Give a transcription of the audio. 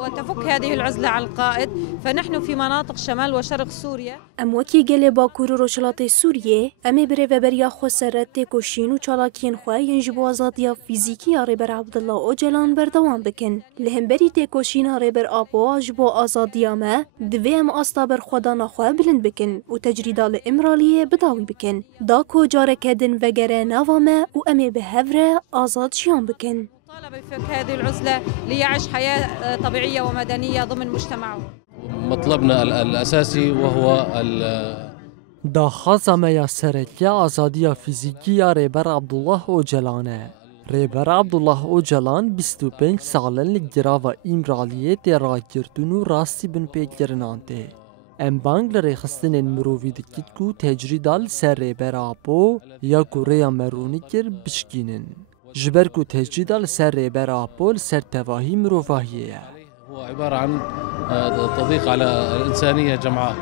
وتفك هذه العزلة عن القائد، فنحن في مناطق شمال وشرق سوريا. ام وکی گل باکور و روشلات سوریه امی بره و بریا خو سرت کوشین و چالاکین خو ینجب آزادیا فیزیکی ریبر عبدالله اوجلان بردوام بکن لهم بری تکوشین ریبر آبو جبو آزادیا ما دویم آستا بر خدا نخواه بلند بکن و تجریدال امرالیه بداوی بکن دا کو جاره کدن وگره نوامه و امی به هفره آزاد شیان بکن. طالب بفك هذه العزلة ليعيش حياة طبيعية ومدنية ضمن مجتمعه. مطلبنا الأساسي وهو داخازه میا سرکی آزادی فیزیکی ریبر عبدالله اوجلانه. ریبر عبدالله اوجلان 25 سالن لگراو ایمرالیه را گردون و راستی بن پیگرنانده. ام بانگ لرخستن مرووی دکت کو تجریدال سر ریبر آبو یا گوره مرونی کر بشکینن. جبر کو تجریدال سر ریبر آبو سر تواهی مروفاهیه. هو عبارة عن تضييق على الإنسانية جمعاء.